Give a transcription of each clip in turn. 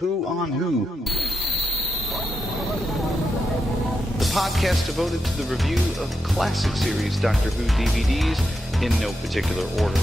Who on Who? The podcast devoted to the review of classic series Doctor Who DVDs in no particular order.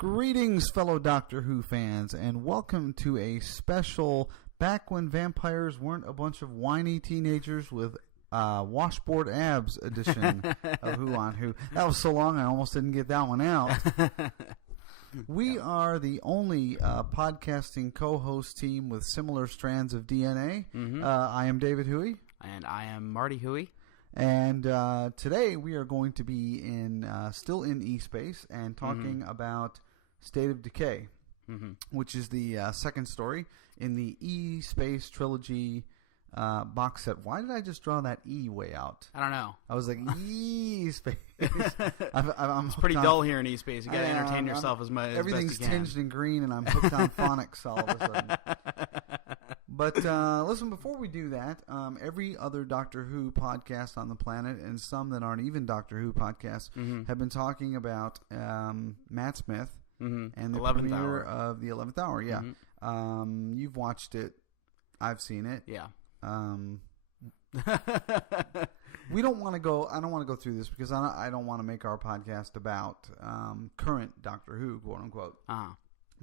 Greetings, fellow Doctor Who fans, and welcome to a special Back When Vampires Weren't a Bunch of Whiny Teenagers with Washboard Abs edition of Who on Who. That was so long I almost didn't get that one out. We are the only podcasting co-host team with similar strands of DNA. I am David Huey. And I am Marty Huey. And today we are going to be still in E-Space and talking about State of Decay, which is the second story in the E-Space Trilogy box set. Why did I just draw that E way out? I don't know. I was like, E-Space. It's pretty dull here in E-Space. You got to entertain yourself as much as everything's best you can. tinged in green, and I'm hooked on phonics all of a sudden. But listen, before we do that, every other Doctor Who podcast on the planet, and some that aren't even Doctor Who podcasts, have been talking about Matt Smith and the 11th premiere hour. of the 11th Hour. Yeah, you've watched it. I've seen it. Yeah. We don't want to go. I don't want to go through this because I don't want to make our podcast about current Doctor Who, quote unquote.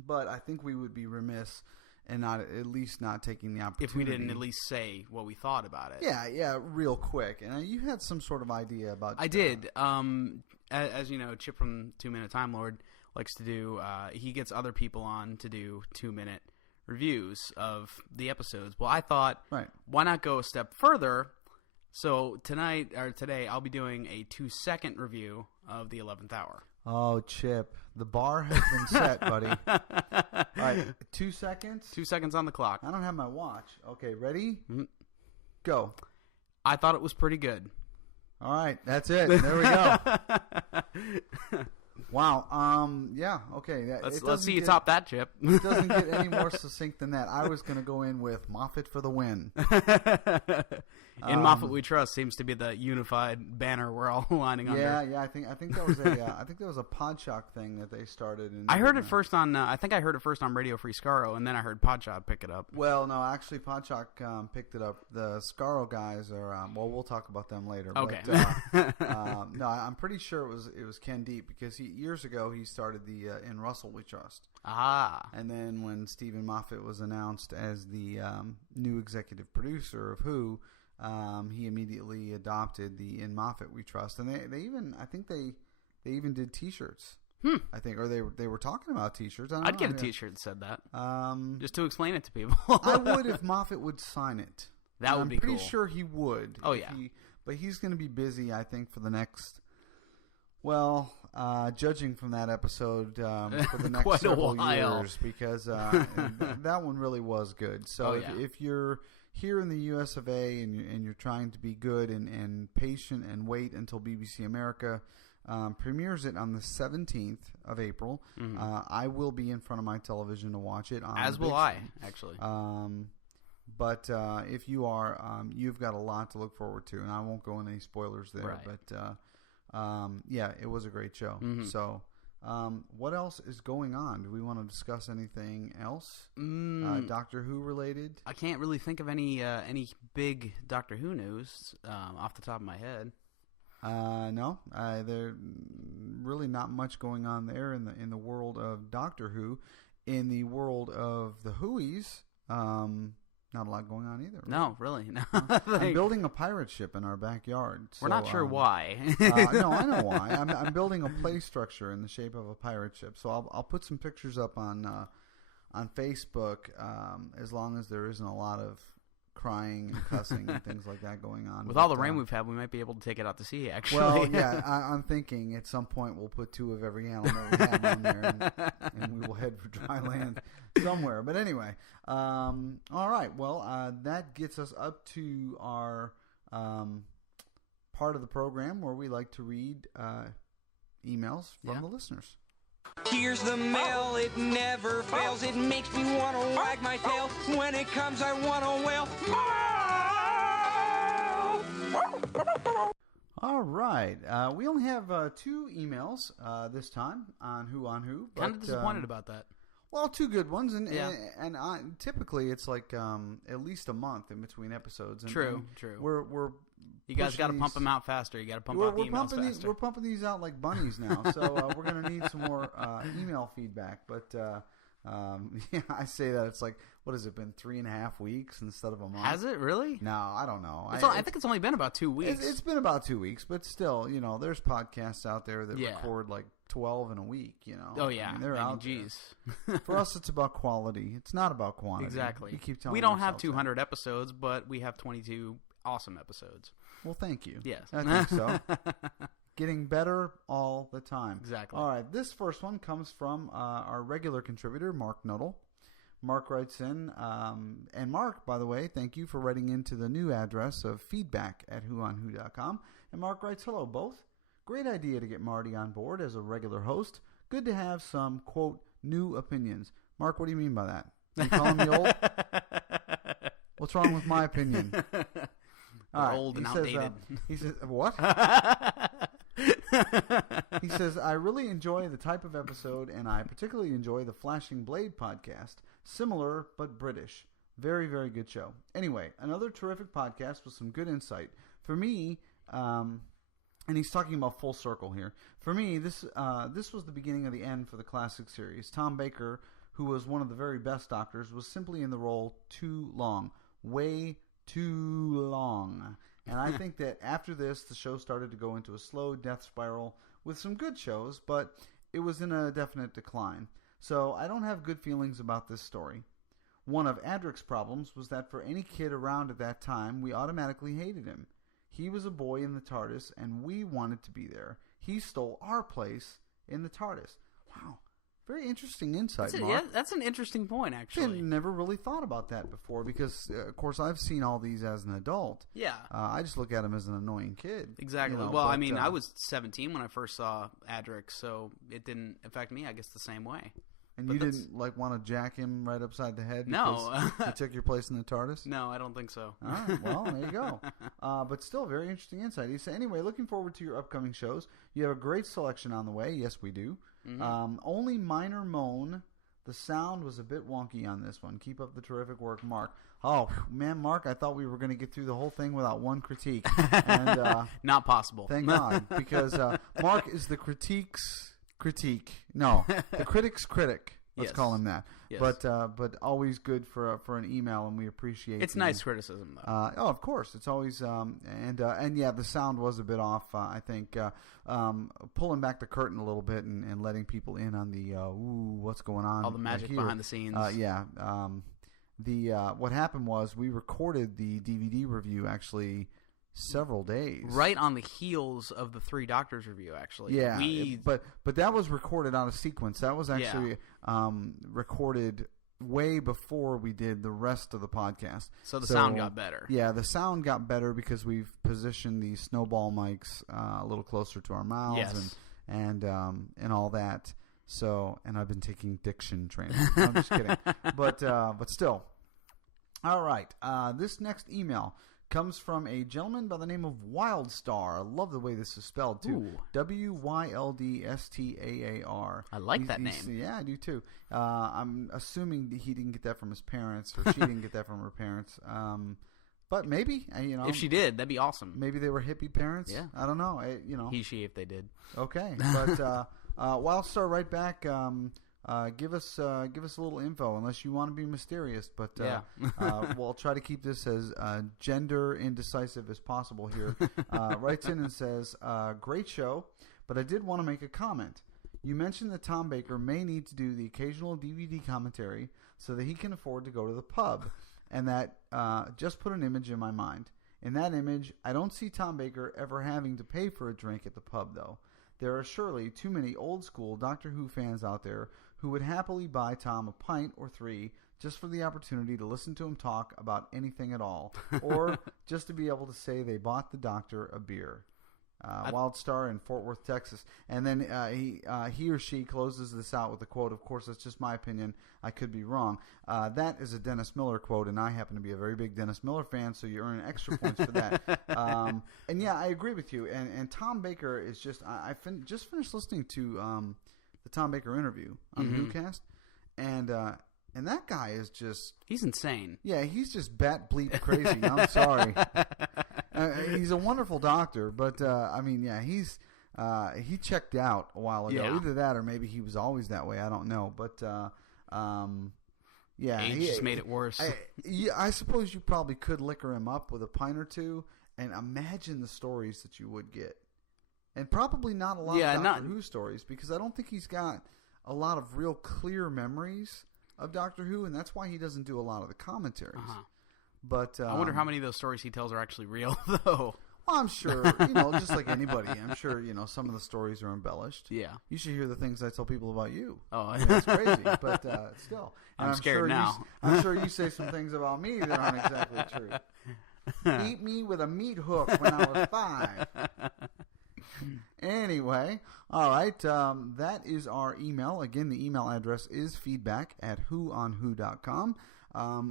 But I think we would be remiss and at least not taking the opportunity. If we didn't at least say what we thought about it. Yeah, real quick. And you had some sort of idea about... I did. As you know, Chip from 2 Minute Time Lord likes to do... he gets other people on to do 2-minute reviews of the episodes. Well, I thought, why not go a step further? So today, I'll be doing a 2-second review of the 11th Hour. Oh, Chip. The bar has been set, buddy. All right, 2 seconds? 2 seconds on the clock. I don't have my watch. Okay, ready? Go. I thought it was pretty good. All right, that's it. There we go. Wow. Yeah, okay. Let's see you top that, Chip. It doesn't get any more succinct than that. I was going to go in with Moffat for the win. In Moffat We Trust seems to be the unified banner we're all lining under. Yeah. I think that was a Podshock thing that they started. I heard it first on. I think I heard it first on Radio Free Skaro, and then I heard Podshock pick it up. Well, no, actually, Podshock picked it up. The Skaro guys are. Well, we'll talk about them later. Okay. But, no, I'm pretty sure it was Ken Deep because years ago he started the In Russell We Trust. And then when Stephen Moffat was announced as the new executive producer of Who. He immediately adopted the In Moffat We Trust, and they even did T-shirts. I think, or they were talking about T-shirts. I'd get a T-shirt that said that, just to explain it to people. I would if Moffat would sign it. That would be cool. I'm pretty sure he would. Oh yeah, but he's going to be busy. I think for the next. Well, judging from that episode, for the next several years, because that one really was good. So if you're here in the US of A and you're trying to be good and patient and wait until BBC America premieres it on the 17th of April, I will be in front of my television to watch it. As will I, actually. But if you are, you've got a lot to look forward to, and I won't go into any spoilers there. Right. But yeah, it was a great show. So. What else is going on? Do we want to discuss anything else? Doctor Who related? I can't really think of any big Doctor Who news off the top of my head. No, there's really not much going on there in the world of Doctor Who. In the world of the Whoies, not a lot going on either. Right? No, really. No. I'm building a pirate ship in our backyard. We're not sure why. No, I know why. I'm building a play structure in the shape of a pirate ship. So I'll put some pictures up on Facebook as long as there isn't a lot of crying and cussing and things like that going on. With all the rain we've had, we might be able to take it out to sea, actually. Well, yeah, I'm thinking at some point we'll put 2 of every animal we have on there, and we will head for dry land somewhere. But anyway, all right. Well, that gets us up to our part of the program where we like to read emails from the listeners. Here's the mail, it never fails. It makes me want to wag my tail. When it comes, I want to wail. All right. We only have 2 emails this time on Who. Kind of disappointed about that. Well, 2 good ones, and typically it's like at least a month in between episodes. And, true. We're you guys got to pump them out faster. You got to pump out the emails faster. We're pumping these out like bunnies now, so we're going to need some more email feedback. But yeah, I say that it's like, what has it been, 3.5 weeks instead of a month? Has it really? No, I don't know. I think it's only been about 2 weeks. It's been about 2 weeks, but still, there's podcasts out there that record like 12 in a week. Oh yeah, they're out. Geez. For us, it's about quality. It's not about quantity. Exactly. You keep telling we don't have 200 episodes, but we have 22 awesome episodes. Well, thank you. Yes, I think so. Getting better all the time. Exactly. All right, this first one comes from our regular contributor, Mark Nuttall. Mark writes in, and Mark, by the way, thank you for writing into the new address of feedback@whoonwho.com. And Mark writes, hello, both. Great idea to get Marty on board as a regular host. Good to have some, quote, new opinions. Mark, what do you mean by that? You calling me old? What's wrong with my opinion? Old and outdated. He says, what? He says, I really enjoy the type of episode, and I particularly enjoy the Flashing Blade podcast. Similar, but British. Very, very good show. Anyway, another terrific podcast with some good insight. For me, and he's talking about Full Circle here. For me, this was the beginning of the end for the classic series. Tom Baker, who was one of the very best doctors, was simply in the role too long. Way too long. And I think that after this, the show started to go into a slow death spiral with some good shows, but it was in a definite decline. So I don't have good feelings about this story. One of Adric's problems was that for any kid around at that time, we automatically hated him. He was a boy in the TARDIS, and we wanted to be there. He stole our place in the TARDIS. Wow. Very interesting insight, Mark. Yeah, that's an interesting point, actually. I never really thought about that before because, of course, I've seen all these as an adult. Yeah. I just look at him as an annoying kid. Exactly. Well, I mean, I was 17 when I first saw Adric, so it didn't affect me, I guess, the same way. And you didn't want to jack him right upside the head because he took your place in the TARDIS? No, I don't think so. All right, well, there you go. But still, very interesting insight. He said, anyway, looking forward to your upcoming shows. You have a great selection on the way. Yes, we do. Mm-hmm. Only minor moan. The sound was a bit wonky on this one. Keep up the terrific work, Mark. Oh, man, Mark, I thought we were going to get through the whole thing without one critique. And, not possible. Thank God, because Mark is the critique's critique. No, the critic's critic. Let's call him that. Yes. But always good for an email, and we appreciate. It's nice criticism, though. Of course, it's always and yeah, the sound was a bit off. I think pulling back the curtain a little bit and letting people in on the what's going on, all the magic here. behind the scenes. What happened was we recorded the DVD review actually several days right on the heels of the Three Doctors review. Actually, yeah, but that was recorded out of sequence. That was actually recorded way before we did the rest of the podcast. So the sound got better. Yeah, the sound got better because we've positioned the snowball mics a little closer to our mouths and all that. So, and I've been taking diction training. No, I'm just kidding. But still. All right. This next email comes from a gentleman by the name of Wildstar. I love the way this is spelled, too. Ooh. Wildstar. I like that name. Yeah, I do, too. I'm assuming that he didn't get that from his parents, or she didn't get that from her parents. But maybe, if she did, that'd be awesome. Maybe they were hippie parents. Yeah. I don't know. He, she, if they did. Okay. But Wildstar, right back. Give us a little info, unless you want to be mysterious. But we'll try to keep this as gender indecisive as possible here. Writes in and says, "Great show, but I did want to make a comment. You mentioned that Tom Baker may need to do the occasional DVD commentary so that he can afford to go to the pub. and that just put an image in my mind. In that image, I don't see Tom Baker ever having to pay for a drink at the pub, though. There are surely too many old-school Doctor Who fans out there who would happily buy Tom a pint or 3 just for the opportunity to listen to him talk about anything at all, or just to be able to say they bought the Doctor a beer. Wildstar in Fort Worth, Texas. And then he or she closes this out with a quote. Of course, that's just my opinion. I could be wrong. That is a Dennis Miller quote, and I happen to be a very big Dennis Miller fan, so you earn extra points for that. And yeah, I agree with you. And Tom Baker is just I just finished listening to the Tom Baker interview on the WhoCast, and that guy is just... He's insane. Yeah, he's just bat bleep crazy. I'm sorry. He's a wonderful doctor, but I mean, yeah, he checked out a while ago. Yeah. Either that or maybe he was always that way. I don't know, but yeah, age just made it worse. I suppose you probably could liquor him up with a pint or two, and imagine the stories that you would get, and probably not a lot of Doctor Who stories, because I don't think he's got a lot of real clear memories of Doctor Who, and that's why he doesn't do a lot of the commentaries. But I wonder how many of those stories he tells are actually real, though. Well, I'm sure, just like anybody, I'm sure, some of the stories are embellished. Yeah. You should hear the things I tell people about you. Oh, that's crazy, but still. I'm scared now. I'm sure you say some things about me that aren't exactly true. Eat me with a meat hook when I was 5. Anyway, all right, that is our email. Again, the email address is feedback@whoonwho.com.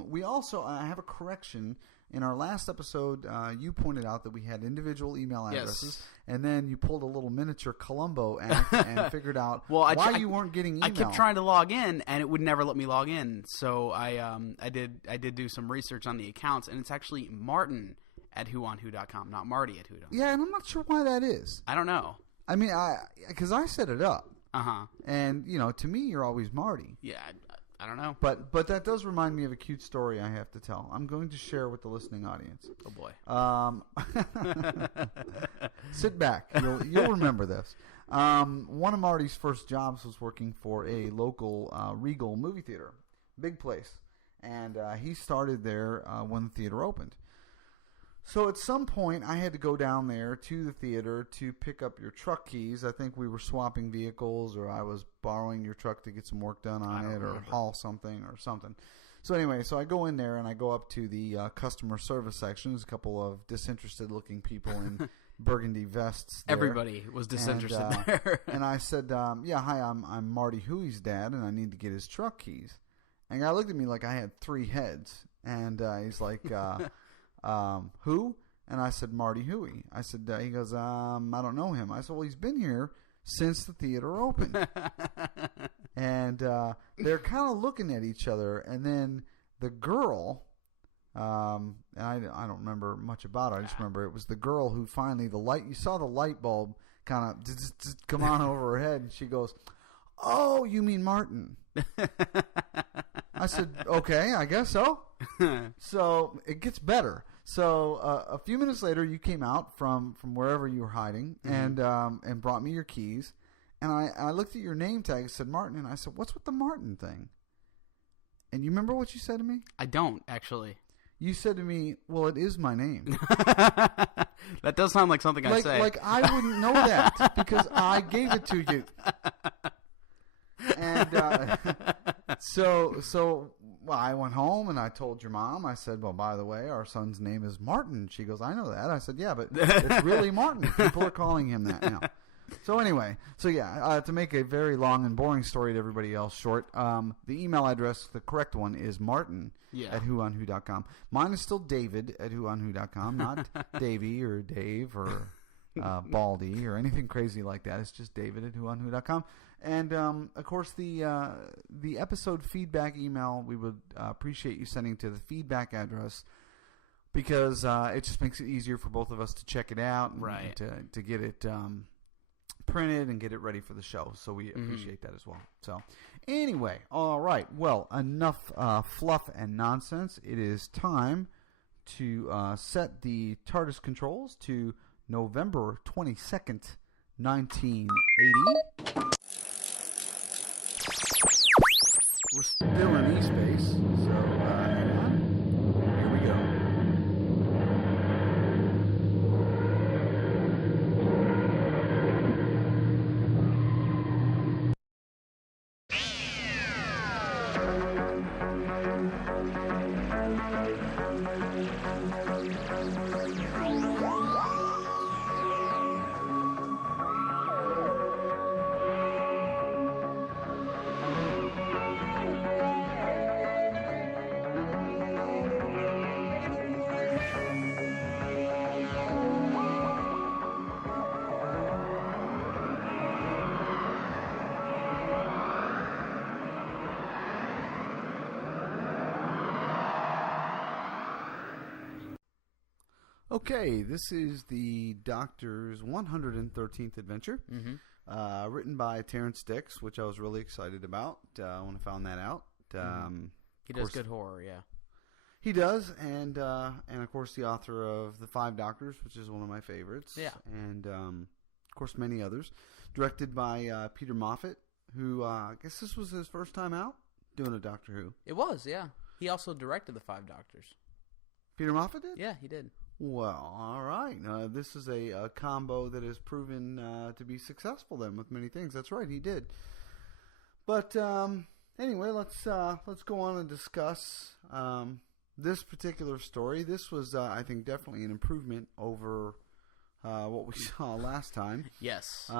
We also have a correction. In our last episode, you pointed out that we had individual email addresses, and then you pulled a little miniature Columbo act and figured out why you weren't getting email. I kept trying to log in, and it would never let me log in. So I did do some research on the accounts, and it's actually Martin@whoonwho.com, not Marty@who.com. Yeah, and I'm not sure why that is. I don't know. I mean, because I set it up. Uh-huh. And, to me, you're always Marty. Yeah, I don't know. But that does remind me of a cute story I have to tell. I'm going to share with the listening audience. Oh, boy. Sit back. You'll remember this. One of Marty's first jobs was working for a local Regal movie theater. Big place. And he started there when the theater opened. So at some point, I had to go down there to the theater to pick up your truck keys. I think we were swapping vehicles, or I was borrowing your truck to get some work done on it, or haul something or something. So anyway, I go in there, and I go up to the customer service section. There's a couple of disinterested-looking people in burgundy vests there. Everybody was disinterested there. And I said, yeah, hi, I'm Marty Huey's dad, and I need to get his truck keys. And the guy looked at me like I had 3 heads. And he's like... who? And I said, Marty Huey. I said, he goes, I don't know him. I said, well, he's been here since the theater opened. And they're kind of looking at each other. And then the girl, and I don't remember much about it. I just remember it was the girl who finally, you saw the light bulb kind of come on over her head. And she goes, oh, you mean Martin. I said, okay, I guess so. So it gets better. So a few minutes later, you came out from wherever you were hiding and brought me your keys. And I looked at your name tag and said Martin. And I said, what's with the Martin thing? And you remember what you said to me? I don't, actually. You said to me, well, it is my name. That does sound like something I'd say. Like I wouldn't know that because I gave it to you. And so well, I went home and I told your mom. I said, well, by the way, our son's name is Martin. She goes, I know that. I said, yeah, but it's really Martin. People are calling him that now. So anyway, to make a very long and boring story to everybody else short, the email address, the correct one, is martin@whoonwho.com. Mine is still david@whoonwho.com, not Davey or Dave or Baldy or anything crazy like that. It's just david@whoonwho.com. And, of course, the episode feedback email, we would appreciate you sending to the feedback address because it just makes it easier for both of us to check it out and to get it printed and get it ready for the show. So we appreciate that as well. So anyway, all right. Well, enough fluff and nonsense. It is time to set the TARDIS controls to November 22nd, 1980. We're still in E-space, so hang on. Okay, this is the Doctor's 113th adventure, written by Terrence Dicks, which I was really excited about when I found that out. He does good horror, yeah. He does, and of course the author of The Five Doctors, which is one of my favorites. Yeah. And, of course, many others. Directed by Peter Moffat, who I guess this was his first time out doing a Doctor Who. It was, yeah. He also directed The Five Doctors. Peter Moffat did? Yeah, he did. Well, all right. This is a combo that has proven to be successful then with many things. That's right, he did. But anyway, let's go on and discuss this particular story. This was, I think, definitely an improvement over what we saw last time. Yes.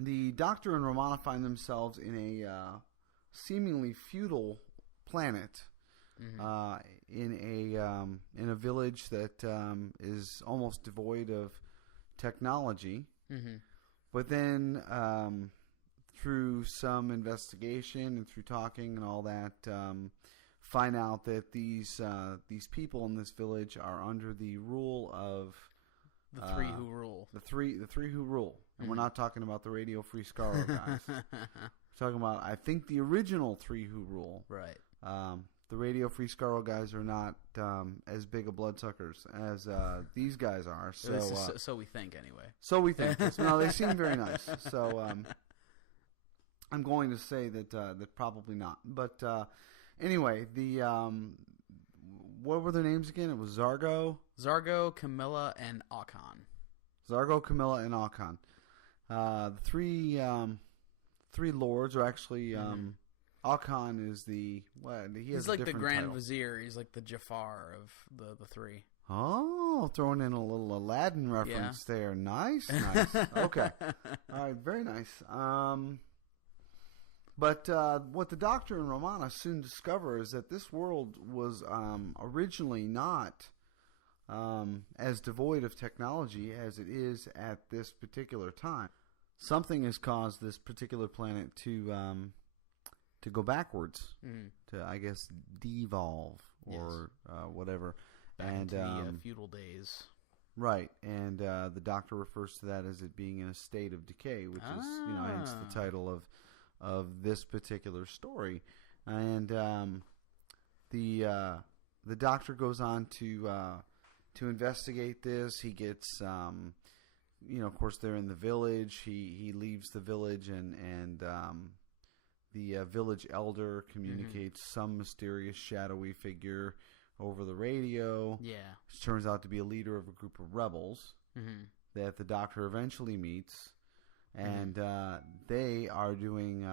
The Doctor and Romana find themselves in a seemingly feudal planet. In a village that is almost devoid of technology, but then through some investigation and through talking and all that, find out that these people in this village are under the rule of the three who rule. The three who rule, and we're not talking about the Radio Free Skaro guys. We're talking about, I think, the original three who rule. Right. The Radio Free Skaro guys are not as big of bloodsuckers as these guys are. So we think, anyway. So we think. No, they seem very nice. So I'm going to say that probably not. But anyway, what were their names again? It was Zargo, Camilla, and Akan. Zargo, Camilla, and Akan. The three lords are actually. Akan is he's like the Grand title. Vizier. He's like the Jafar of the three. Oh, throwing in a little Aladdin reference there. Nice. Okay. All right, very nice. But what the Doctor and Romana soon discover is that this world was originally not as devoid of technology as it is at this particular time. Something has caused this particular planet to go backwards, to, I guess, devolve or whatever. Back into the feudal days. Right, and the Doctor refers to that as it being in a state of decay, which is, hence the title of this particular story. And the Doctor goes on to investigate this. He gets, of course, they're in the village. He leaves the village and the village elder communicates some mysterious shadowy figure over the radio. Yeah. Which turns out to be a leader of a group of rebels that the Doctor eventually meets. And they are doing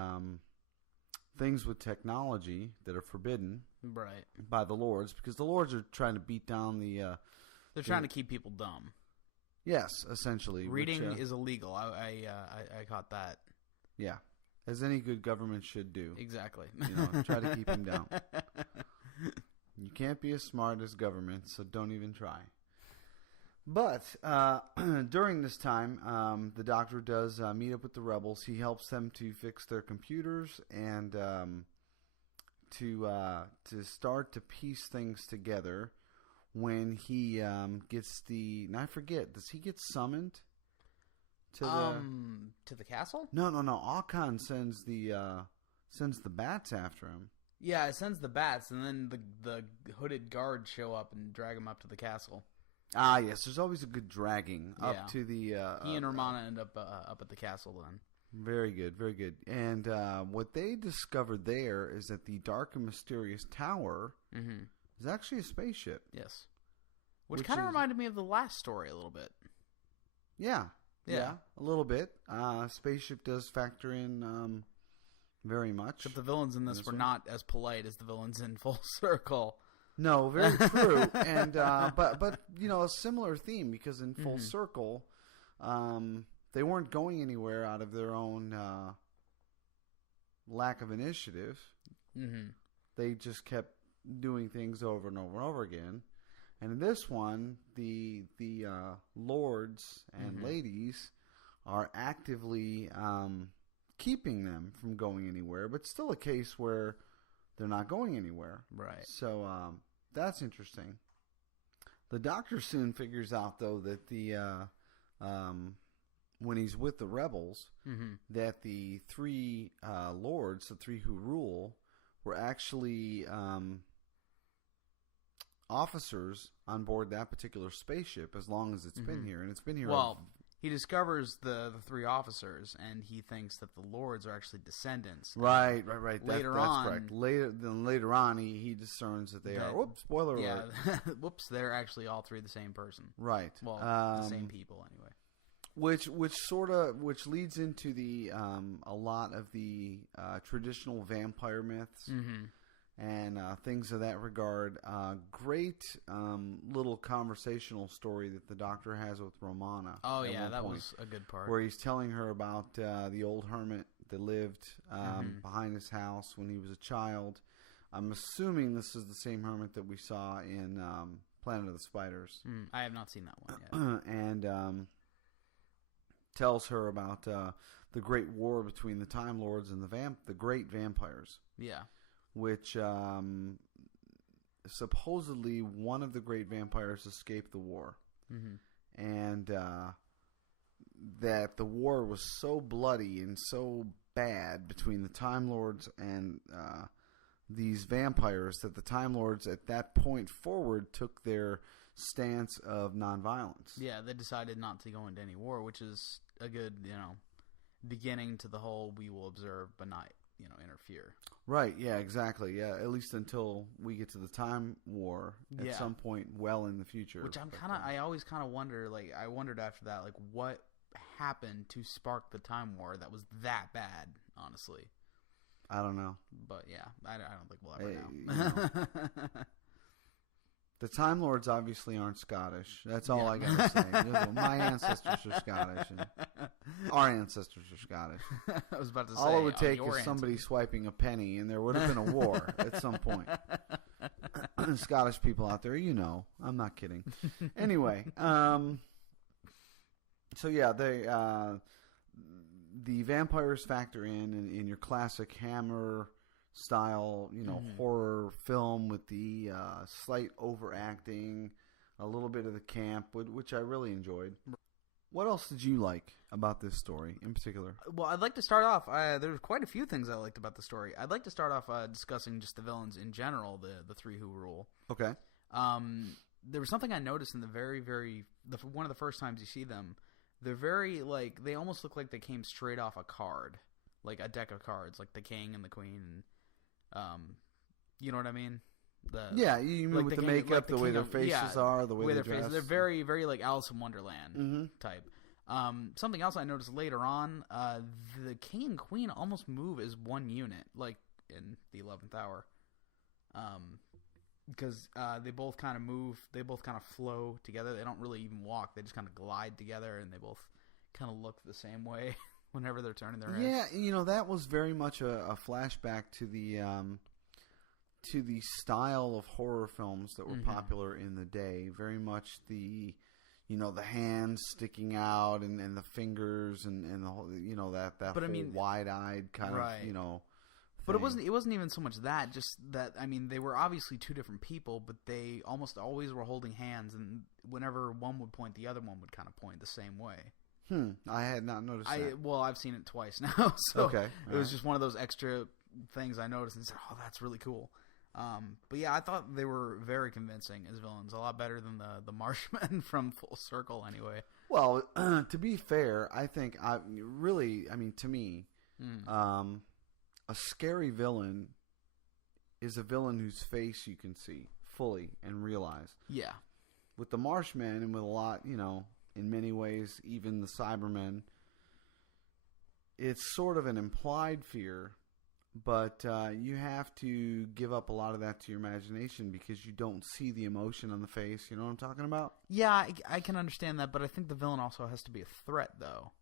things with technology that are forbidden by the Lords, because the Lords are trying to beat down the... They're trying to keep people dumb. Yes, essentially. Reading is illegal. I caught that. Yeah. As any good government should do. Exactly. Try to keep him down. You can't be as smart as government, so don't even try. But during this time, the Doctor does meet up with the rebels. He helps them to fix their computers and to start to piece things together. When he gets and I forget, does he get summoned? To the castle? No. Akan sends the bats after him. Yeah, it sends the bats, and then the hooded guards show up and drag him up to the castle. Ah, yes. There's always a good dragging up to the... he and Romana end up at the castle then. Very good, very good. And what they discovered there is that the dark and mysterious tower is actually a spaceship. Yes. Which kind of reminded me of the last story a little bit. Yeah, a little bit. Spaceship does factor in very much. But the villains in this were not as polite as the villains in Full Circle. No, very true. And but a similar theme, because in Full Circle, they weren't going anywhere out of their own lack of initiative. They just kept doing things over and over and over again. And in this one, the lords and ladies are actively keeping them from going anywhere, but still a case where they're not going anywhere. Right. So that's interesting. The Doctor soon figures out, though, that when he's with the rebels, that the three lords, the three who rule, were actually officers on board that particular spaceship as long as it's been here. And it's been here. Well, he discovers the three officers, and he thinks that the lords are actually descendants. Right. That's on, correct. Later on, he discerns that they are. Whoops! Spoiler alert. Whoops! They're actually all three the same person. Right. Well, the same people anyway. Which leads into the a lot of the traditional vampire myths and things of that regard. Great little conversational story that the Doctor has with Romana. Oh yeah, that was a good part. Where he's telling her about the old hermit that lived behind his house when he was a child. I'm assuming this is the same hermit that we saw in Planet of the Spiders. I have not seen that one yet. And tells her about the great war between the Time Lords and the great vampires. Yeah. Which supposedly one of the great vampires escaped the war. And that the war was so bloody and so bad between the Time Lords and these vampires that the Time Lords at that point forward took their stance of nonviolence. Yeah, they decided not to go into any war, which is a good, beginning to the whole we will observe but not, interfere. Right, yeah, exactly. Yeah, at least until we get to the Time War at some point well in the future. Which I always kind of wonder, I wondered after that, what happened to spark the Time War that was that bad, honestly. I don't know. But yeah, I don't think we'll ever know. The Time Lords obviously aren't Scottish. That's all I gotta say. My ancestors are Scottish. And our ancestors are Scottish. I was about to say. All it would take is somebody swiping a penny, and there would have been a war at some point. Scottish people out there, I'm not kidding. Anyway, so yeah, the vampires factor in your classic Hammer style, horror film with the slight overacting, a little bit of the camp, which I really enjoyed. What else did you like about this story in particular? Well, I'd like to start off. There's quite a few things I liked about the story. I'd like to start off discussing just the villains in general, the three who rule. Okay. There was something I noticed in the one of the first times you see them. They're very they almost look like they came straight off a card, like a deck of cards, like the king and the queen. You know what I mean? You mean with the makeup, the way their faces are, the way they dress. They're very, very like Alice in Wonderland type. Something else I noticed later on, the king and queen almost move as one unit, like in the 11th hour. Because they both kind of move, they both kind of flow together. They don't really even walk; they just kind of glide together, and they both kind of look the same way whenever they're turning their heads. Yeah, that was very much a flashback to the style of horror films that were popular in the day. Very much the hands sticking out and the fingers and the whole, that but whole wide-eyed kind of, But it wasn't even so much that, just that, they were obviously two different people, but they almost always were holding hands, and whenever one would point, the other one would kind of point the same way. I had not noticed that. Well, I've seen it twice now, so okay. It was just one of those extra things I noticed and said, oh, that's really cool. But yeah, I thought they were very convincing as villains, a lot better than the Marshmen from Full Circle anyway. Well, to be fair, I think, to me, a scary villain is a villain whose face you can see fully and realize. Yeah. With the Marshmen and with a lot, in many ways, even the Cybermen, it's sort of an implied fear, but you have to give up a lot of that to your imagination because you don't see the emotion on the face. You know what I'm talking about? Yeah, I can understand that, but I think the villain also has to be a threat, though.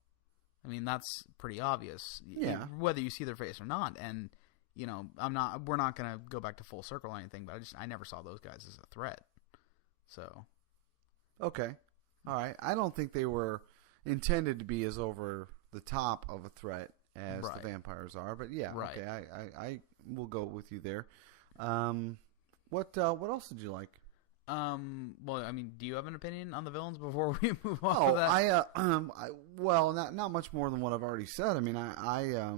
That's pretty obvious. Yeah. Whether you see their face or not, and we're not going to go back to Full Circle or anything, but I never saw those guys as a threat. So. Okay. All right. I don't think they were intended to be as over the top of a threat as the vampires are, but yeah, okay, I will go with you there. What else did you like? Well, I mean, do you have an opinion on the villains before we move on to that? Well, not much more than what I've already said. I mean, I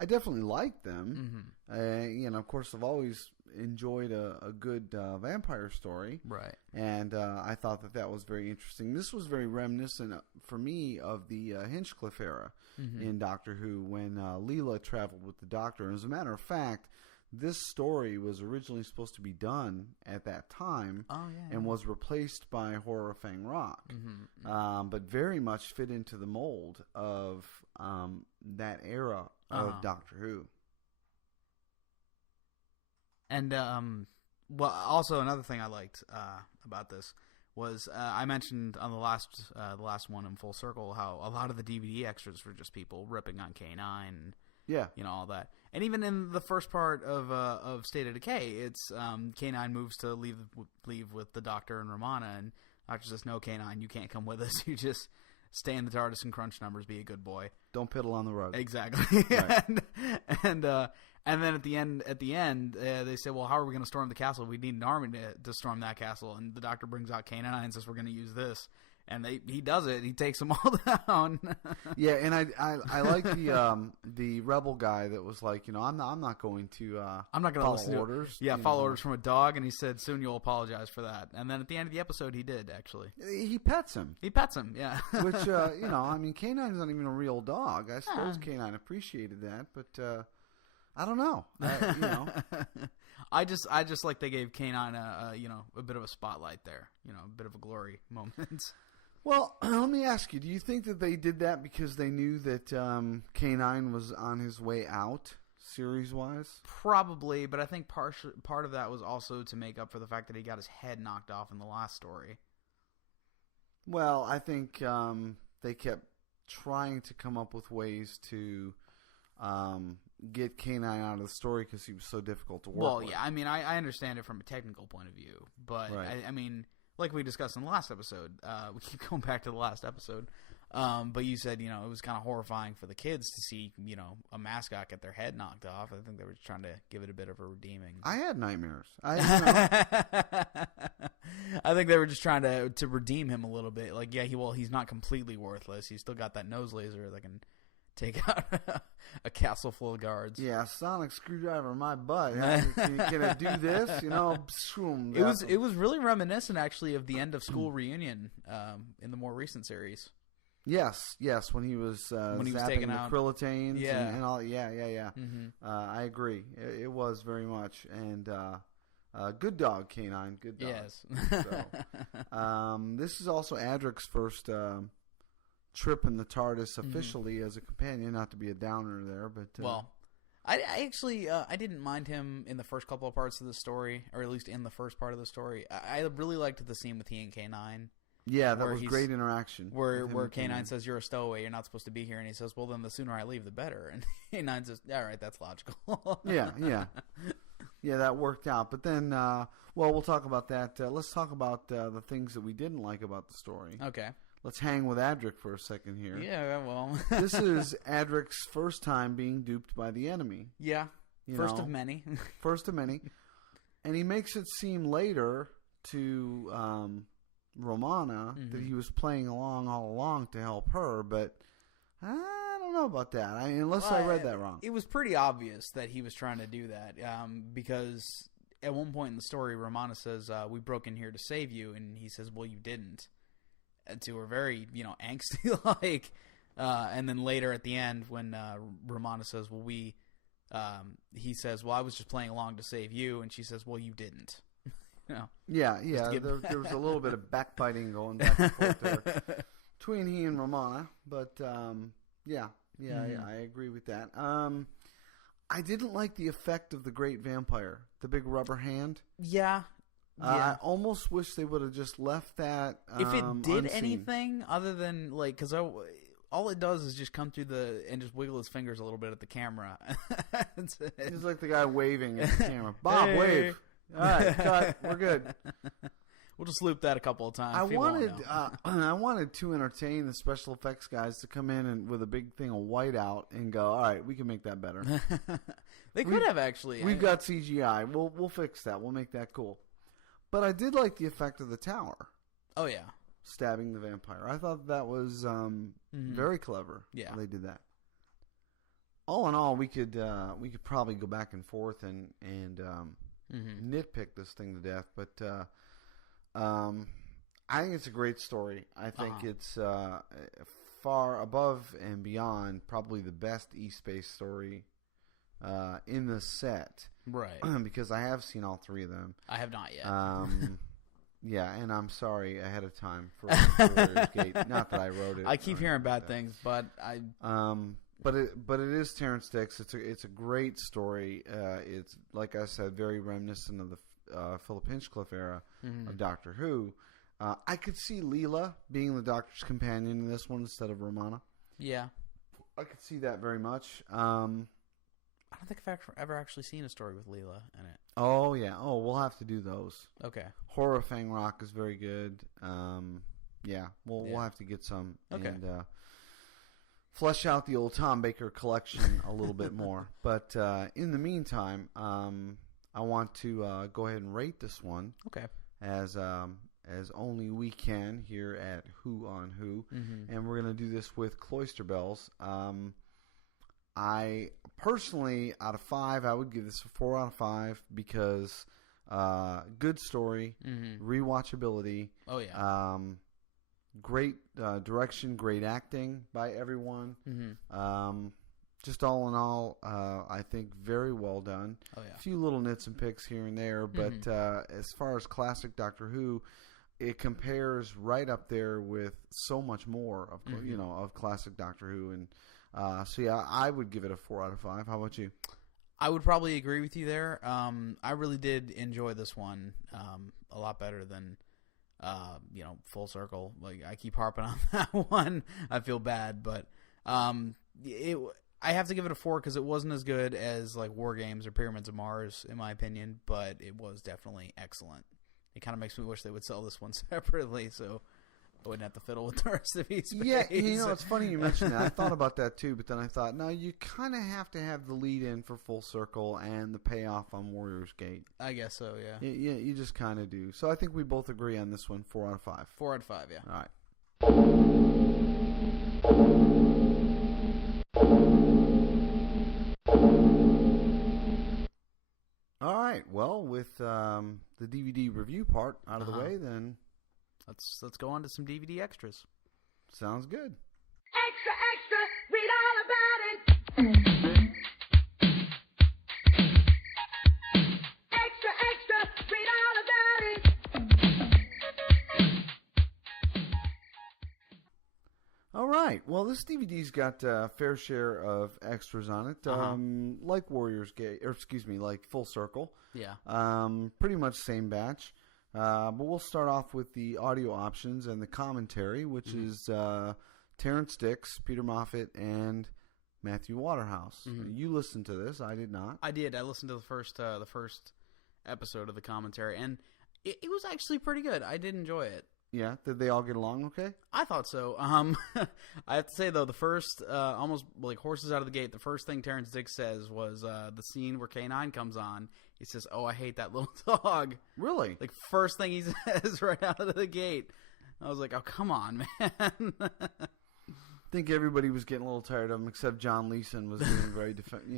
definitely like them. Mm-hmm. Of course, I've always enjoyed a good vampire story. Right. And I thought that was very interesting. This was very reminiscent for me of the Hinchcliffe era in Doctor Who when Leela traveled with the Doctor. And as a matter of fact, this story was originally supposed to be done at that time and was replaced by Horror of Fang Rock, but very much fit into the mold of that era of Doctor Who. And, well, also another thing I liked about this was I mentioned on the last one in Full Circle how a lot of the DVD extras were just people ripping on K9 and all that. And even in the first part of State of Decay, it's K9 moves to leave with the Doctor and Romana, and Doctor says, "No, K9, you can't come with us. You just stay in the TARDIS and crunch numbers. Be a good boy. Don't piddle on the rug." Exactly. Right. and then at the end, they say, "Well, how are we going to storm the castle? We need an army to storm that castle." And the Doctor brings out K9 and says, "We're going to use this." And he does it. He takes them all down. Yeah, and I like the rebel guy that was like, I'm not going to follow orders. Follow orders from a dog. And he said, "Soon you'll apologize for that." And then at the end of the episode, he did actually. He pets him. Yeah. Which I mean, K9's not even a real dog. I suppose K9 appreciated that, but I don't know. I just like they gave K9 a bit of a spotlight there. A bit of a glory moment. Well, let me ask you, do you think that they did that because they knew that K9 was on his way out, series-wise? Probably, but I think part of that was also to make up for the fact that he got his head knocked off in the last story. Well, I think they kept trying to come up with ways to get K9 out of the story because he was so difficult to work with. Well, yeah, I mean, I understand it from a technical point of view, but right. I mean... Like we discussed in the last episode, we keep going back to the last episode, but you said, it was kind of horrifying for the kids to see, a mascot get their head knocked off. I think they were trying to give it a bit of a redeeming. I had nightmares. I think they were just trying to redeem him a little bit. Like, he's not completely worthless. He's still got that nose laser that can take out a castle full of guards. Yeah, sonic screwdriver in my butt. Can it do this? It was really reminiscent, actually, of the end of School Reunion in the more recent series. Yes, when he was taking out the Krillitanes and all. Yeah. Mm-hmm. I agree. It was very much, and good dog, K9. Good dog. Yes. So, this is also Adric's first trip in the TARDIS officially as a companion. Not to be a downer there, but I actually I didn't mind him in the first couple of parts of the story, or at least in the first part of the story. I really liked the scene with he and K9. Yeah, that was great interaction. Where K9 says, "You're a stowaway. You're not supposed to be here," and he says, "Well, then the sooner I leave, the better." And K9 says, "All right, that's logical." Yeah, that worked out. But then, we'll talk about that. Let's talk about the things that we didn't like about the story. Okay. Let's hang with Adric for a second here. Yeah, well. This is Adric's first time being duped by the enemy. Yeah, first of many. First of many. And he makes it seem later to Romana that he was playing along all along to help her, but I don't know about that. Unless I read that wrong. It was pretty obvious that he was trying to do that because at one point in the story, Romana says, "We broke in here to save you," and he says, "Well, you didn't." To her very, angsty like, and then later at the end when Romana says, "Well, he says, "Well, I was just playing along to save you," and she says, "Well, you didn't." Yeah. There was a little bit of backbiting going back and forth there between he and Romana, but I agree with that. I didn't like the effect of the Great Vampire, the big rubber hand. Yeah. I almost wish they would have just left that if it did unseen. anything other than, like, because all it does is just come through and just wiggle his fingers a little bit at the camera. He's like the guy waving at the camera. Bob, wave. All right, cut. We're good. We'll just loop that a couple of times. I wanted to entertain the special effects guys to come in and with a big thing of white out and go, all right, we can make that better. They could have, actually. We've got CGI. We'll fix that. We'll make that cool. But I did like the effect of the tower. Oh, yeah. Stabbing the vampire. I thought that was very clever. Yeah. How they did that. All in all, we could probably go back and forth and nitpick this thing to death, but I think it's a great story. I think it's far above and beyond probably the best E-Space story in the set. Right. Because I have seen all three of them. I have not yet. Yeah, and I'm sorry ahead of time for Warriors Gate. Not that I wrote it. I keep hearing bad things, but I. But it is Terrence Dicks. It's a great story. It's, like I said, very reminiscent of the Philip Hinchcliffe era of Doctor Who. I could see Leela being the Doctor's companion in this one instead of Romana. Yeah, I could see that very much. I don't think I've ever actually seen a story with Leela in it. Oh yeah. Oh, we'll have to do those. Okay. Horror of Fang Rock is very good. Yeah, we'll have to get some. Okay. And flesh out the old Tom Baker collection a little bit more. But in the meantime, I want to go ahead and rate this one. Okay. As only we can here at Who on Who. And we're going to do this with Cloister Bells. I personally, out of 5, I would give this a 4 out of 5 because good story, rewatchability. Oh, yeah. Great direction, great acting by everyone. Just all in all, I think very well done. Oh, yeah. A few little nits and picks here and there, but as far as classic Doctor Who, it compares right up there with so much more of of classic Doctor Who, and so yeah, I would give it a 4 out of 5. How about you? I would probably agree with you there. I really did enjoy this one a lot better than Full Circle. Like, I keep harping on that one. I feel bad, but I have to give it a 4 because it wasn't as good as like War Games or Pyramids of Mars, in my opinion, but it was definitely excellent. It kind of makes me wish they would sell this one separately, so I wouldn't have to fiddle with the rest of these. Yeah, it's funny you mentioned that. I thought about that too, but then I thought, no, you kind of have to have the lead in for Full Circle and the payoff on Warriors Gate. I guess so, yeah. Yeah, you just kind of do. So I think we both agree on this one, 4 out of 5. 4 out of 5, yeah. All right. All right. Well, with the DVD review part out of the way, then let's go on to some DVD extras. Sounds good. Extra, extra, read all about it. Extra, extra, read all about it. All right. Well, this DVD's got a fair share of extras on it, like Warriors Gate, or excuse me, like Full Circle. Yeah. Pretty much same batch. But we'll start off with the audio options and the commentary, which is Terrence Dicks, Peter Moffat, and Matthew Waterhouse. You listened to this. I did not. I did. I listened to the first episode of the commentary, and it was actually pretty good. I did enjoy it. Yeah. Did they all get along okay? I thought so. I have to say, though, the first, almost like horses out of the gate, the first thing Terrence Dicks says was the scene where K9 comes on. He says, "Oh, I hate that little dog." Really? Like, first thing he says right out of the gate. I was like, oh, come on, man. I think everybody was getting a little tired of him, except John Leeson was being very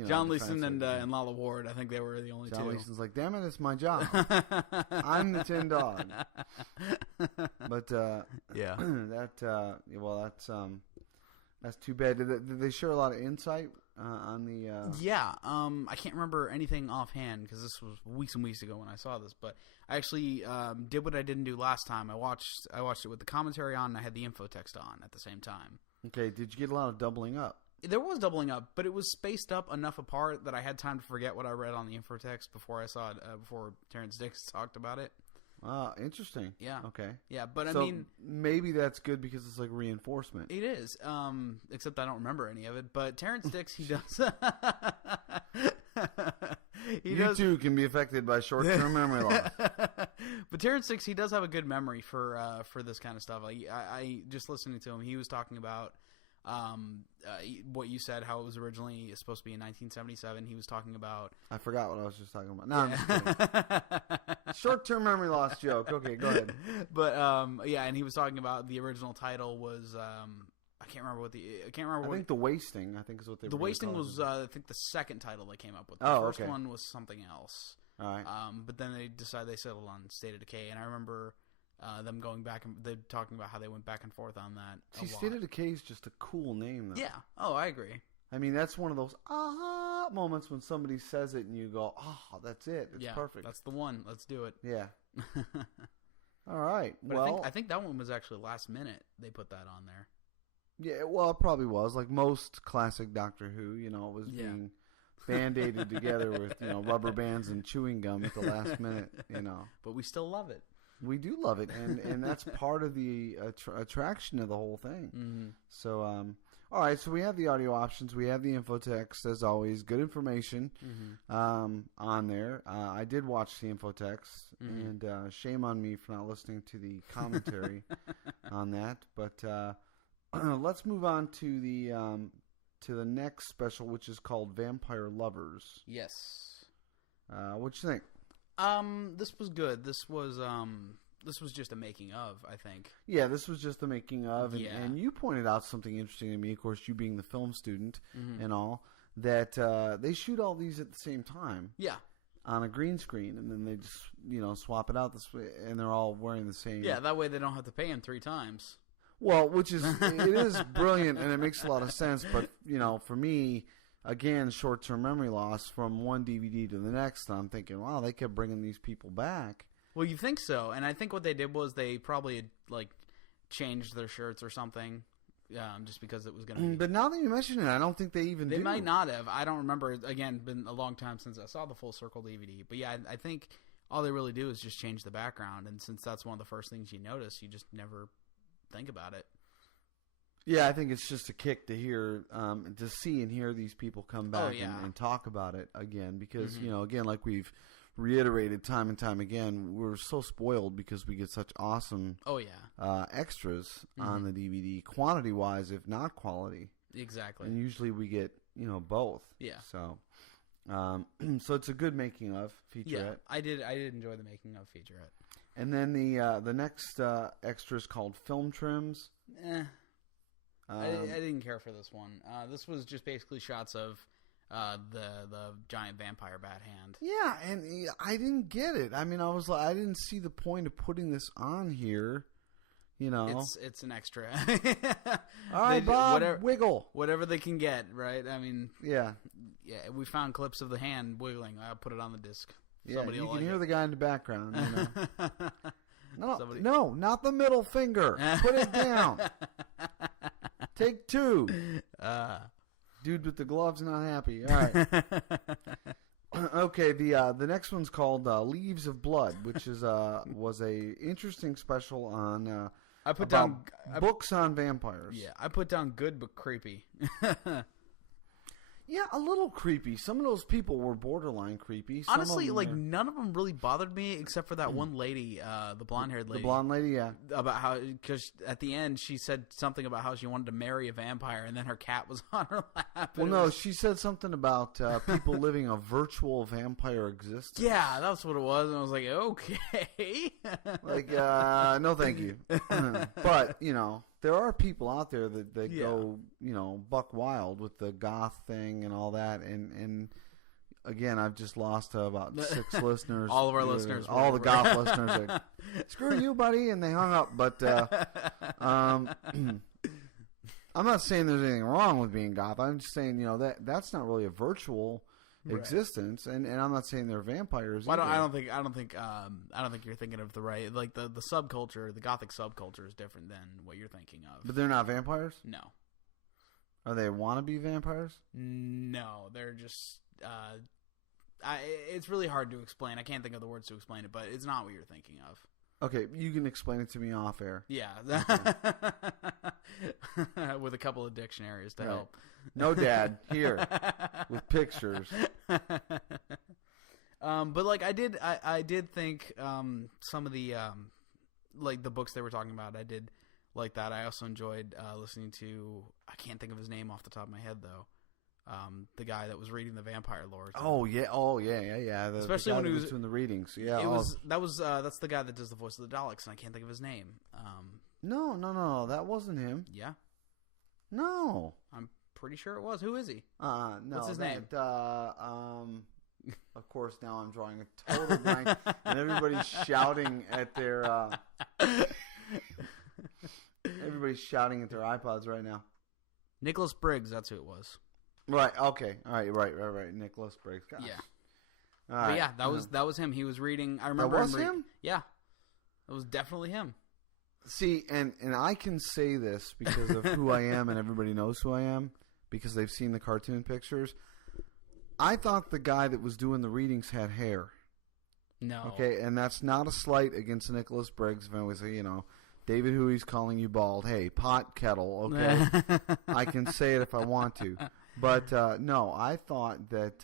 John Leeson and Lala Ward, I think they were the only two. John Leeson's like, damn it, it's my job. I'm the tin dog. But yeah, that's too bad. Did they share a lot of insight on the? Yeah, I can't remember anything offhand because this was weeks and weeks ago when I saw this. But I actually did what I didn't do last time. I watched it with the commentary on, and I had the info text on at the same time. Okay, did you get a lot of doubling up? There was doubling up, but it was spaced up enough apart that I had time to forget what I read on the info text before I saw it, before Terrence Dicks talked about it. Interesting. Yeah. Okay. Yeah, but so I mean, maybe that's good because it's like reinforcement. It is. Except I don't remember any of it. But Terrence Dicks, he does. You too can be affected by short-term memory loss. But Terrence Dicks, he does have a good memory for this kind of stuff. I just listening to him, he was talking about what you said, how it was originally supposed to be in 1977. He was talking about. I forgot what I was just talking about. No, I'm just kidding. Short-term memory loss joke. Okay, go ahead. But yeah, and he was talking about the original title was I can't remember what I think The Wasting. I think is what they. The Wasting was I think the second title they came up with. The first one was something else. All right. But then they settled on State of Decay, and I remember them going back and they're talking about how they went back and forth on that. See, State of Decay is just a cool name, though. Yeah. Oh, I agree. I mean, that's one of those aha moments when somebody says it and you go, "Oh, that's it. It's perfect. That's the one. Let's do it." Yeah. All right. But well, I think that one was actually last minute. They put that on there. Yeah. Well, it probably was like most classic Doctor Who. You know, it was being band-aided together with rubber bands and chewing gum at the last minute. But we still love it. We do love it, and that's part of the attraction of the whole thing. Mm-hmm. So, all right. So we have the audio options. We have the infotext, as always. Good information on there. I did watch the infotext, and shame on me for not listening to the commentary on that. But let's move on to the next special, which is called Vampire Lovers. Yes. What you think? This was good. This was just a making of, I think. Yeah, this was just the making of, and you pointed out something interesting to me. Of course, you being the film student and all, that they shoot all these at the same time. Yeah. On a green screen, and then they just swap it out this way, and they're all wearing the same. Yeah, that way they don't have to pay him 3 times. Well, it is brilliant, and it makes a lot of sense. But for me, again, short-term memory loss from one DVD to the next. I'm thinking, wow, they kept bringing these people back. Well, you think so, and I think what they did was they probably changed their shirts or something, just because it was going to be. But now that you mention it, I don't think they even. They might not have. I don't remember. Again, been a long time since I saw the Full Circle DVD. But yeah, I think all they really do is just change the background, and since that's one of the first things you notice, you just never think about it. Yeah, I think it's just a kick to hear, to see and hear these people come back and talk about it again. Because, again, like we've reiterated time and time again, we're so spoiled because we get such awesome extras on the DVD, quantity-wise, if not quality. Exactly. And usually we get, both. Yeah. So, so it's a good making of featurette. Yeah, I did enjoy the making of featurette. And then the next extra is called Film Trims. I didn't care for this one. This was just basically shots of the giant vampire bat hand. Yeah, and I didn't get it. I mean, I didn't see the point of putting this on here. It's an extra. All right, Bob, wiggle. Whatever they can get, right? I mean, yeah. We found clips of the hand wiggling. I'll put it on the disc. Yeah, you can hear the guy in the background. No, not the middle finger. Put it down. Take 2. Dude with the gloves not happy. All right. Okay, the next one's called Leaves of Blood, which is was a interesting special on I put down books on vampires. Yeah, I put down good but creepy. Yeah, a little creepy. Some of those people were borderline creepy. Honestly, none of them really bothered me except for that one lady, the blonde-haired lady. The blonde lady, yeah. About how, because at the end she said something about how she wanted to marry a vampire, and then her cat was on her lap. Well, no, she said something about people living a virtual vampire existence. Yeah, that's what it was, and I was like, okay. No thank you. But, there are people out there that go, buck wild with the goth thing and all that. And again, I've just lost about 6 listeners. All of our listeners. All the goth listeners are like, screw you, buddy. And they hung up. But I'm not saying there's anything wrong with being goth. I'm just saying, that's not really a virtual existence, and I'm not saying they're vampires. Well, I don't think you're thinking of the right. Like the subculture, the gothic subculture is different than what you're thinking of. But they're not vampires? No. Are they wannabe vampires? No, they're just. It's really hard to explain. I can't think of the words to explain it, but it's not what you're thinking of. Okay, you can explain it to me off air. Yeah, with a couple of dictionaries to help. No, Dad, here with pictures. But I did think some of the the books they were talking about, I did like that. I also enjoyed listening to. I can't think of his name off the top of my head though. the guy that was reading the vampire lore. Oh yeah. Especially when he was doing the readings. Yeah, that's the guy that does the voice of the Daleks, and I can't think of his name. No, that wasn't him. Yeah, no, I'm pretty sure it was. Who is he? No, what's his name? Of course, now I'm drawing a total blank, and everybody's shouting at their iPods right now. Nicholas Briggs, that's who it was. Right. Okay. All right. Right. Nicholas Briggs. Gosh. Yeah. All right. But yeah, that was him. He was reading. I remember. That was him. Yeah, that was definitely him. See, and I can say this because of who I am, and everybody knows who I am because they've seen the cartoon pictures. I thought the guy that was doing the readings had hair. No. Okay, and that's not a slight against Nicholas Briggs. If I would say, David Huey's calling you bald. Hey, pot kettle. Okay, I can say it if I want to. But no, I thought that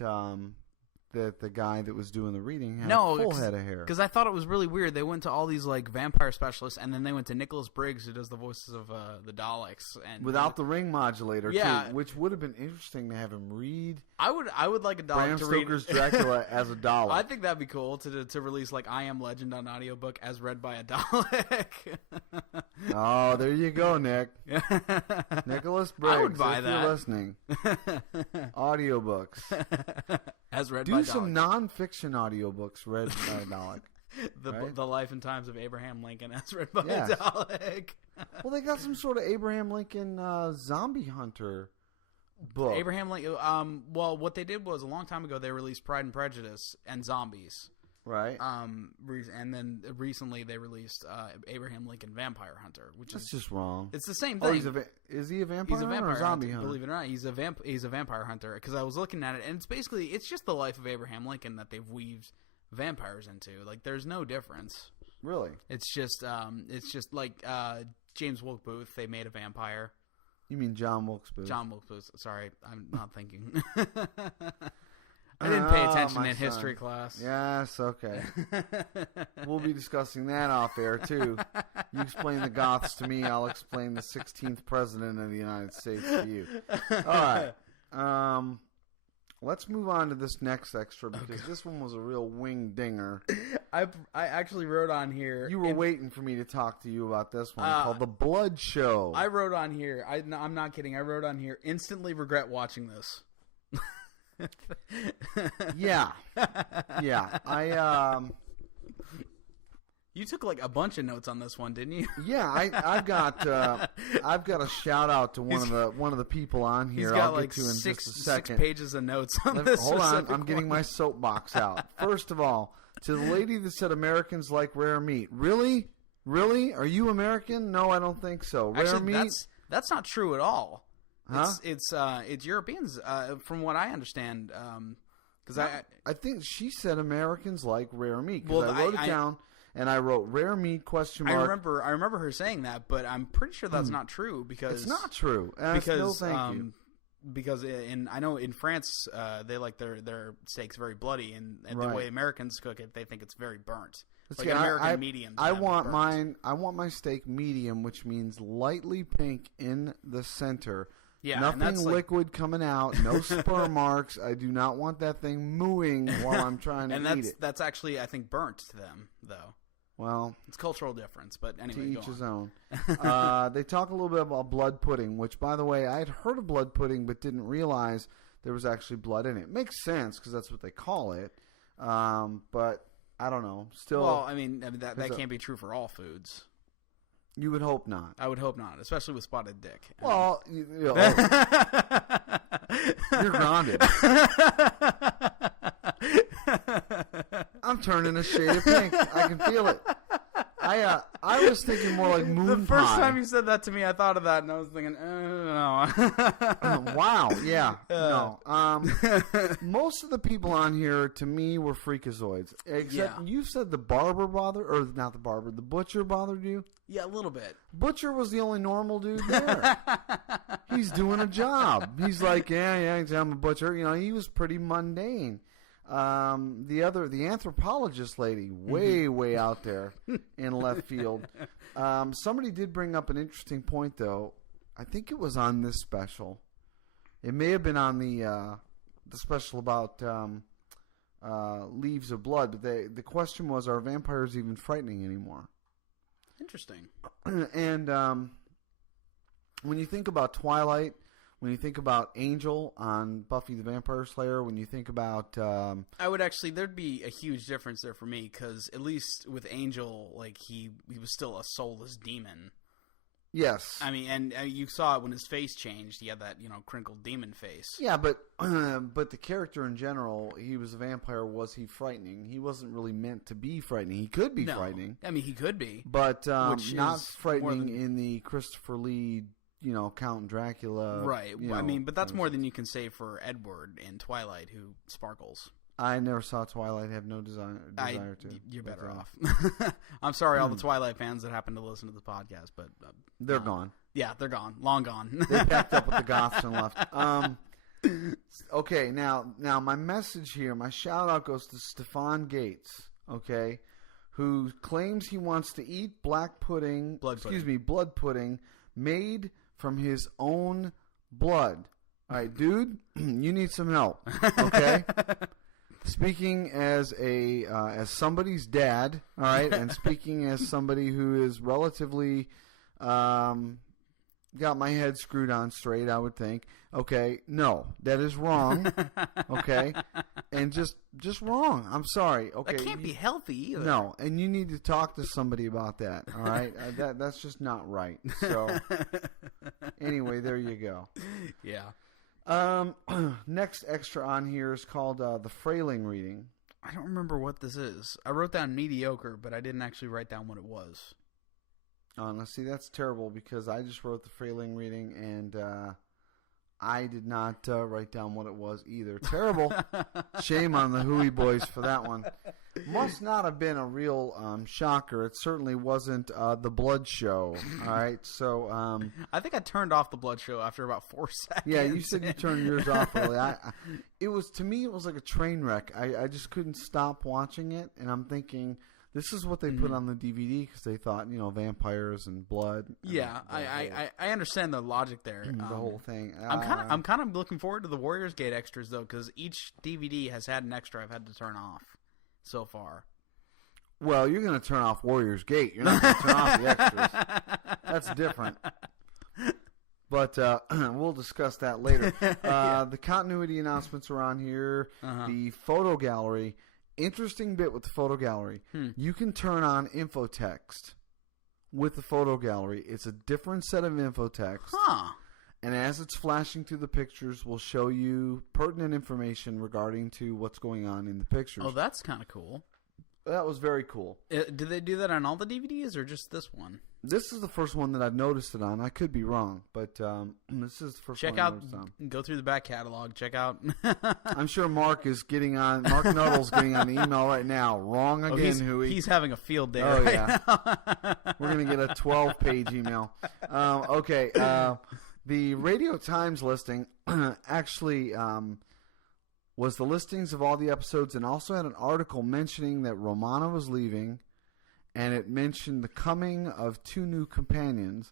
that the guy that was doing the reading had a full head of hair. Because I thought it was really weird. They went to all these like vampire specialists, and then they went to Nicholas Briggs, who does the voices of the Daleks, and without the ring modulator, too, which would have been interesting to have him read. I would like a Dalek Bram to Stoker's read Dracula as a Dalek. I think that'd be cool to release like I Am Legend on audiobook as read by a Dalek. Oh, there you go, Nick. Nicholas Briggs, I would buy if that. You're listening. Audiobooks. As read Do by some Daleks. non-fiction audiobooks read by a Dalek. The life and times of Abraham Lincoln as read by a Dalek. Well, they got some sort of Abraham Lincoln zombie hunter book. Abraham Lincoln. Well, what they did was a long time ago they released Pride and Prejudice and Zombies. Right. And then recently they released Abraham Lincoln Vampire Hunter, which That's is just wrong. It's the same thing. Is he a vampire? He's a vampire or a zombie hunter. hunter? Believe it or not, he's a vampire hunter. Because I was looking at it, and it's just the life of Abraham Lincoln that they've weaved vampires into. Like, there's no difference. Really? It's just like James Wilkes Booth. They made a vampire. You mean John Wilkes Booth? John Wilkes Booth. Sorry, I'm not thinking. I didn't pay attention in history class. Yes, okay. We'll be discussing that off air, too. You explain the Goths to me, I'll explain the 16th President of the United States to you. All right. Let's move on to this next extra because this one was a real wing-dinger. I actually wrote on here... You were waiting for me to talk to you about this one called The Blood Show. I wrote on here... I'm not kidding. I wrote on here, instantly regret watching this. Yeah. You took like a bunch of notes on this one, didn't you? Yeah, I've got a shout out to one of the people on here. He's got I'll like get to in six just a second. pages of notes on this. Hold on, I'm getting my soapbox out. First of all, to the lady that said Americans like rare meat. Really? Are you American? No, I don't think so. Rare meat? That's not true at all. Huh? It's Europeans, from what I understand. Because I think she said Americans like rare meat. Well, I wrote it down, and I wrote rare meat ? I remember her saying that, but I'm pretty sure that's not true because it's not true. Because no, thank you. Because I know in France they like their steaks very bloody, and Right. the way Americans cook it, they think it's very burnt. See, Like an American medium. I want my steak medium, which means lightly pink in the center. Yeah, nothing liquid coming out, no spur marks. I do not want that thing mooing while I'm trying to eat it. That's actually, I think, burnt to them, though. Well, it's cultural difference, but anyway, to each his own. They talk a little bit about blood pudding, which, by the way, I had heard of blood pudding, but didn't realize there was actually blood in it. Makes sense because that's what they call it, but I don't know. Still, well, I mean that can't be true for all foods. You would hope not. I would hope not, especially with spotted dick. Well, you're grounded. I'm turning a shade of pink. I can feel it. I was thinking more like moon The first pie. time you said that to me, I thought of that, and I was thinking, no. Wow, yeah. No. Most of the people on here, to me, were freakazoids. Except you said the barber bothered, or not the barber, the butcher bothered you? Yeah, a little bit. Butcher was the only normal dude there. He's doing a job. He's like, yeah, I'm a butcher. You know, he was pretty mundane. The anthropologist lady, way out there in left field. Somebody did bring up an interesting point, though. I think it was on this special. It may have been on the special about Leaves of Blood, but the question was, are vampires even frightening anymore? Interesting. And when you think about Twilight, when you think about Angel on Buffy the Vampire Slayer, when you think about... I would actually... There'd be a huge difference there for me, because at least with Angel, like, he was still a soulless demon. Yes. I mean, and you saw it when his face changed. He had that, crinkled demon face. Yeah, but the character in general, he was a vampire. Was he frightening? He wasn't really meant to be frightening. He could be frightening. I mean, he could be. But not frightening in the Christopher Lee, Count Dracula. Right. I mean, but that's more than you can say for Edward in Twilight, who sparkles. I never saw Twilight. I have no desire to. You're better off. I'm sorry, all the Twilight fans that happen to listen to the podcast, but they're gone. Yeah, they're gone. Long gone. They packed up with the goths and left. Okay, now my message here, my shout out goes to Stefan Gates. Okay, who claims he wants to eat blood pudding made from his own blood. All right, dude, you need some help. Okay. Speaking as somebody's dad, all right, and speaking as somebody who is relatively got my head screwed on straight, I would think. Okay, no, that is wrong. Okay, and just wrong. I'm sorry. Okay, that can't be healthy either. No, and you need to talk to somebody about that. All right, that's just not right. So anyway, there you go. Yeah. Next extra on here is called the Frailing reading. I don't remember what this is. I wrote down mediocre, but I didn't actually write down what it was. Honestly, that's terrible because I just wrote the Frailing reading and I did not write down what it was either. Terrible. Shame on the Hooey boys for that one. Must not have been a real shocker. It certainly wasn't the Blood Show. All right, so I think I turned off the Blood Show after about 4 seconds. Yeah, you said you turned yours off early. It was, to me, it was like a train wreck. I just couldn't stop watching it, and I'm thinking, this is what they put on the DVD because they thought, vampires and blood. Yeah, I understand the logic there. The whole thing. I'm kind of looking forward to the Warriors Gate extras though, because each DVD has had an extra I've had to turn off so far. Well, you're going to turn off Warriors Gate. You're not going to turn off the extras. That's different. But we'll discuss that later. The continuity announcements are on here. The photo gallery. Interesting bit with the photo gallery. You can turn on info text with the photo gallery. It's a different set of info text. And as it's flashing through the pictures, will show you pertinent information regarding to what's going on in the pictures. Oh, that's kind of cool. That was very cool. Did they do that on all the DVDs or just this one? This is the first one that I've noticed it on. I could be wrong, but this is the first one I've noticed on. Go through the back catalog. Check out. I'm sure Mark Nuttall's getting on the email right now. Wrong again, Hooey. He's having a field day now. We're going to get a 12-page email. Okay. The Radio Times listing actually was the listings of all the episodes and also had an article mentioning that Romana was leaving, and it mentioned the coming of 2 new companions.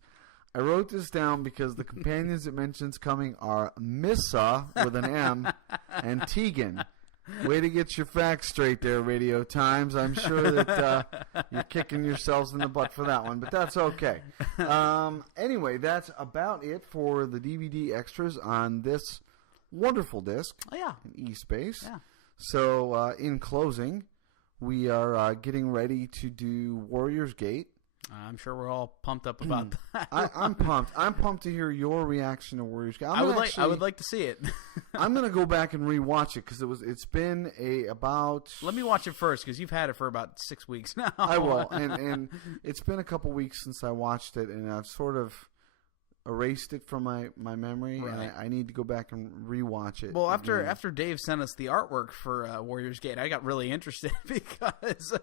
I wrote this down because the companions it mentions coming are Missa with an M and Tegan. Way to get your facts straight there, Radio Times. I'm sure that you're kicking yourselves in the butt for that one, but that's okay. Anyway, that's about it for the DVD extras on this wonderful disc. Oh, yeah. In eSpace. Yeah. So, in closing, we are getting ready to do Warriors Gate. I'm sure we're all pumped up about that. I'm pumped. I'm pumped to hear your reaction to Warriors Gate. I would like to see it. I'm going to go back and rewatch it because it's been about. Let me watch it first because you've had it for about 6 weeks now. I will, and it's been a couple weeks since I watched it, and I've sort of erased it from my memory, right. And I need to go back and rewatch it. Well, after Dave sent us the artwork for Warriors Gate, I got really interested because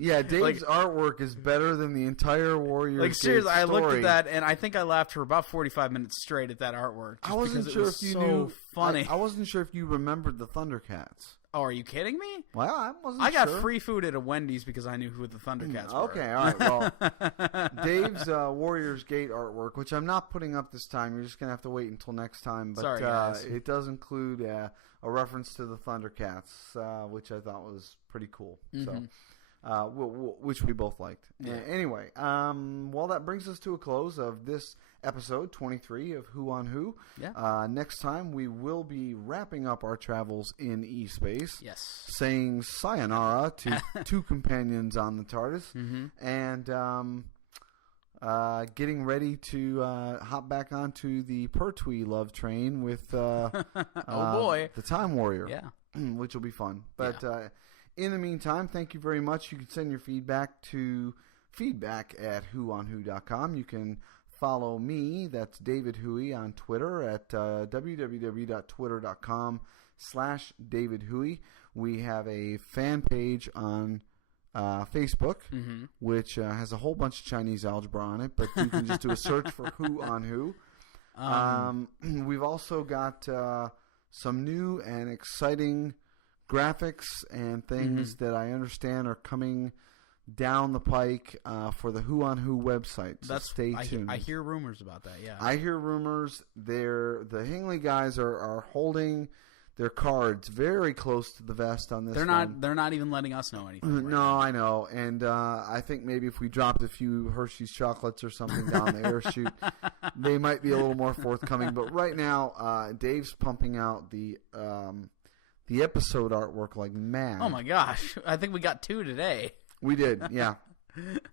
Dave's artwork is better than the entire Warriors Gate seriously, story. I looked at that and I think I laughed for about 45 minutes straight at that artwork. I wasn't sure if you knew. Funny. I wasn't sure if you remembered the Thundercats. Oh, are you kidding me? Well, I wasn't I got sure. free food at a Wendy's because I knew who the Thundercats were. Okay, all right. Well, Dave's Warriors Gate artwork, which I'm not putting up this time. You're just going to have to wait until next time. But Sorry, guys. It does include a reference to the Thundercats, which I thought was pretty cool. So, which we both liked. Yeah. Anyway, well, that brings us to a close of this episode 23 of Who on Who. Yeah. Next time, we will be wrapping up our travels in E-Space. Yes. Saying sayonara to two companions on the TARDIS. And getting ready to hop back onto the Pertwee love train with oh boy, the Time Warrior. Yeah. Which will be fun. But in the meantime, thank you very much. You can send your feedback to feedback@whoonwho.com. You can follow me, that's David Huey, on Twitter at www.twitter.com/David Huey. We have a fan page on Facebook, which has a whole bunch of Chinese algebra on it, but you can just do a search for Who on Who. We've also got some new and exciting graphics and things that I understand are coming down the pike for the Who on Who website. So stay tuned. I hear rumors about that. Yeah, I hear rumors. The Hingley guys are holding their cards very close to the vest on this. They're not even letting us know anything. Right no, now. I know, and I think maybe if we dropped a few Hershey's chocolates or something down the air chute, they might be a little more forthcoming. But right now, Dave's pumping out the episode artwork like mad. Oh my gosh! I think we got 2 today. We did, yeah.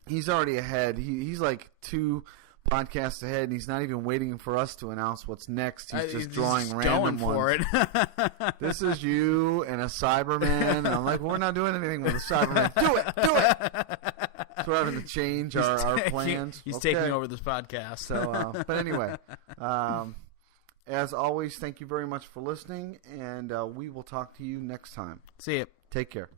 He's already ahead. He's like 2 podcasts ahead, and he's not even waiting for us to announce what's next. He's just drawing random ones. For it. This is you and a Cyberman. And I'm like, we're not doing anything with a Cyberman. Do it! So we're having to change our plans. He's taking over this podcast. So, but anyway, as always, thank you very much for listening, and we will talk to you next time. See you. Take care.